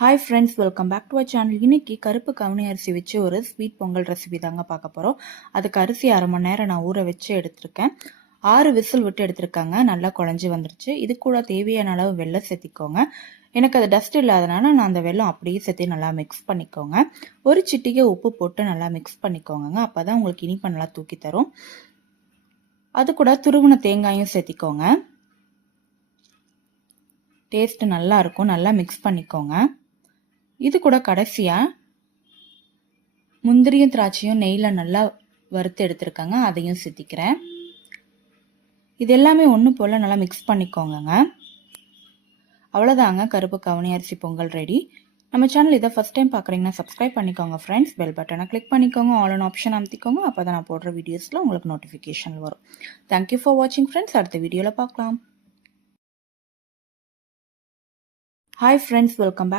Hi friends, welcome back to our channel. இன்னைக்கு கருப்பு கவுனி அரிசி வச்சு ஒரு ஸ்வீட் பொங்கல் ரெசிபி தாங்க பார்க்க போகிறோம். அதுக்கு அரிசி அரை மணி நேரம் நான் ஊற வச்சு எடுத்திருக்கேன். 6 விசில் விட்டு எடுத்திருக்காங்க. நல்லா குழஞ்சி வந்துருச்சு. இது கூட தேவையான அளவு வெல்லம் சேர்த்திக்கோங்க. எனக்கு அது டஸ்ட் இல்லாதனால நான் அந்த வெல்லம் அப்படியே சேர்த்து நல்லா மிக்ஸ் பண்ணிக்கோங்க. ஒரு சிட்டிகை உப்பு போட்டு நல்லா மிக்ஸ் பண்ணிக்கோங்க. அப்போ தான் உங்களுக்கு இனிப்பு நல்லா தூக்கி தரும். அது கூட துருவின தேங்காயும் சேர்த்திக்கோங்க. டேஸ்ட் நல்லா இருக்கும். நல்லா மிக்ஸ் பண்ணிக்கோங்க. இது கூட கடைசியாக முந்திரியும் திராட்சையும் நெய்யில் நல்லா வறுத்து எடுத்துருக்காங்க. அதையும் சேர்த்திக்கிறேன். இது எல்லாமே ஒன்று போல் நல்லா மிக்ஸ் பண்ணிக்கோங்க. அவ்வளோதாங்க, கருப்பு கவுனி அரிசி பொங்கல் ரெடி. நம்ம சேனல் இதை ஃபஸ்ட் டைம் பார்க்குறீங்கன்னா சப்ஸ்கிரைப் பண்ணிக்கோங்க ஃப்ரெண்ட்ஸ். பெல் பட்டனை கிளிக் பண்ணிக்கோங்க. ஆல் ஆன் ஆப்ஷன் அமைத்திக்கோங்க. அப்போ தான் நான் போடுற வீடியோஸில் உங்களுக்கு நோட்டிஃபிகேஷன் வரும். தேங்க்யூ ஃபார் வாட்சிங் ஃப்ரெண்ட்ஸ். அடுத்த வீடியோவில் பார்க்கலாம். Hi friends, welcome back.